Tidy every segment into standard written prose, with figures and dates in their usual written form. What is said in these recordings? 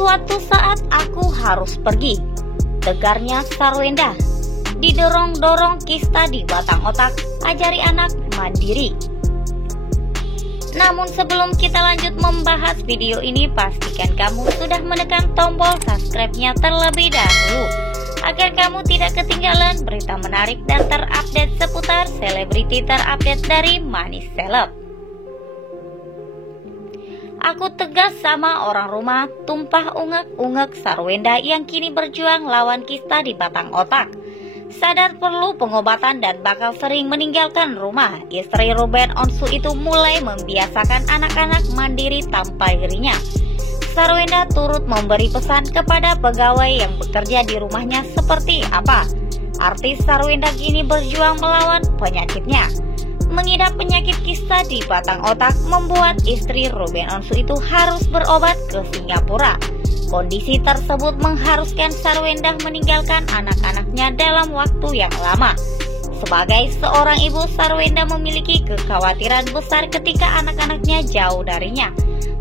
Suatu saat aku harus pergi, tegarnya Sarwenda. Didorong-dorong Kista di batang otak, ajari anak mandiri. Namun sebelum kita lanjut membahas video ini, pastikan kamu sudah menekan tombol subscribe-nya terlebih dahulu, agar kamu tidak ketinggalan berita menarik dan terupdate seputar selebriti terupdate dari Manis Seleb. Aku tegas sama orang rumah, tumpah ungek-ungek Sarwenda yang kini berjuang lawan Kista di batang otak. Sadar perlu pengobatan dan bakal sering meninggalkan rumah, istri Ruben Onsu itu mulai membiasakan anak-anak mandiri tanpa dirinya. Sarwenda turut memberi pesan kepada pegawai yang bekerja di rumahnya seperti apa. Artis Sarwenda kini berjuang melawan penyakitnya. Mengidap penyakit Kista di batang otak membuat istri Ruben Onsu itu harus berobat ke Singapura. Kondisi tersebut mengharuskan Sarwenda meninggalkan anak-anaknya dalam waktu yang lama. Sebagai seorang ibu, Sarwenda memiliki kekhawatiran besar ketika anak-anaknya jauh darinya.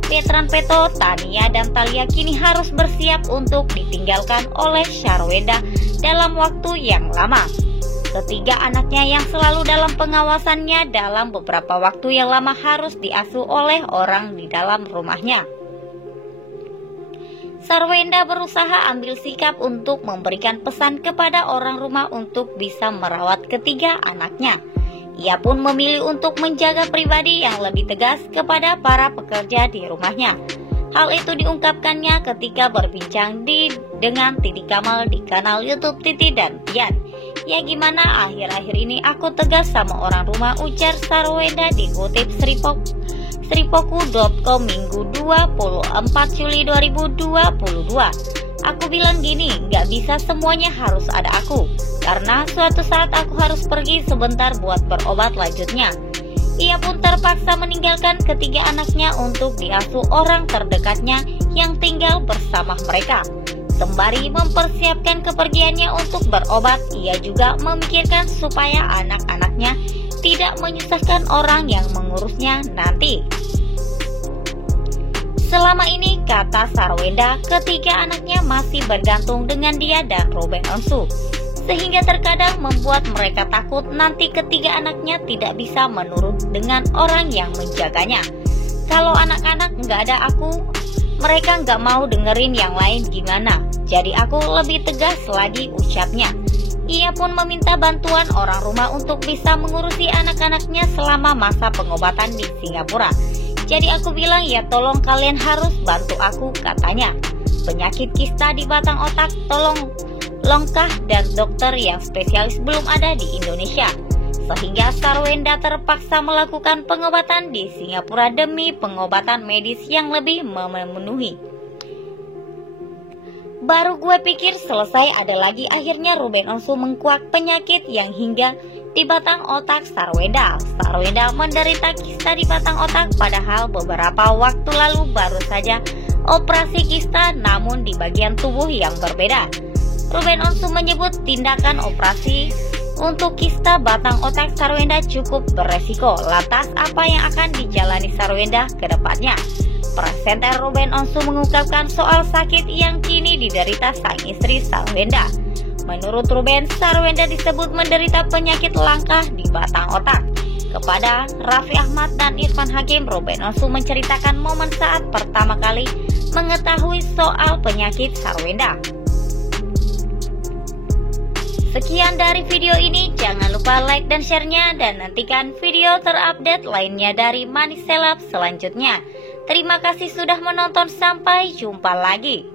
Veteran Peto, Tania, dan Thalia kini harus bersiap untuk ditinggalkan oleh Sarwenda dalam waktu yang lama. Ketiga anaknya yang selalu dalam pengawasannya dalam beberapa waktu yang lama harus diasuh oleh orang di dalam rumahnya. Sarwenda berusaha ambil sikap untuk memberikan pesan kepada orang rumah untuk bisa merawat ketiga anaknya. Ia pun memilih untuk menjaga pribadi yang lebih tegas kepada para pekerja di rumahnya. Hal itu diungkapkannya ketika berbincang dengan Titi Kamal di kanal YouTube Titi dan Tian. Ya gimana, akhir-akhir ini aku tegas sama orang rumah, ujar Sarwenda dikutip Sripoku.com Minggu 24 Juli 2022. Aku bilang gini, gak bisa semuanya harus ada aku, karena suatu saat aku harus pergi sebentar buat berobat, lanjutnya. Ia pun terpaksa meninggalkan ketiga anaknya untuk diasuh orang terdekatnya yang tinggal bersama mereka. Sembari mempersiapkan kepergiannya untuk berobat, ia juga memikirkan supaya anak-anaknya tidak menyusahkan orang yang mengurusnya nanti. Selama ini, kata Sarwenda, ketiga anaknya masih bergantung dengan dia dan Ruben Onsu, sehingga terkadang membuat mereka takut nanti ketiga anaknya tidak bisa menurut dengan orang yang menjaganya. Kalau anak-anak nggak ada aku, mereka nggak mau dengerin yang lain gimana. Jadi aku lebih tegas lagi, ucapnya. Ia pun meminta bantuan orang rumah untuk bisa mengurusi anak-anaknya selama masa pengobatan di Singapura. Jadi aku bilang ya tolong kalian harus bantu aku, katanya. Penyakit Kista di batang otak tolong lengkah dan dokter yang spesialis belum ada di Indonesia. Sehingga Sarwenda terpaksa melakukan pengobatan di Singapura demi pengobatan medis yang lebih memenuhi. Baru gue pikir selesai, ada lagi. Akhirnya Ruben Onsu mengkuak penyakit yang hingga di batang otak Sarwenda. Sarwenda menderita Kista di batang otak, padahal beberapa waktu lalu baru saja operasi Kista, namun di bagian tubuh yang berbeda. Ruben Onsu menyebut tindakan operasi untuk Kista batang otak Sarwenda cukup beresiko. Lantas apa yang akan dijalani Sarwenda ke depannya? Presenter Ruben Onsu mengungkapkan soal sakit yang kini diderita sang istri Sarwenda. Menurut Ruben, Sarwenda disebut menderita penyakit langka di batang otak. Kepada Raffi Ahmad dan Irfan Hakim, Ruben Onsu menceritakan momen saat pertama kali mengetahui soal penyakit Sarwenda. Sekian dari video ini, jangan lupa like dan share-nya, dan nantikan video terupdate lainnya dari Manis Seleb selanjutnya. Terima kasih sudah menonton, sampai jumpa lagi.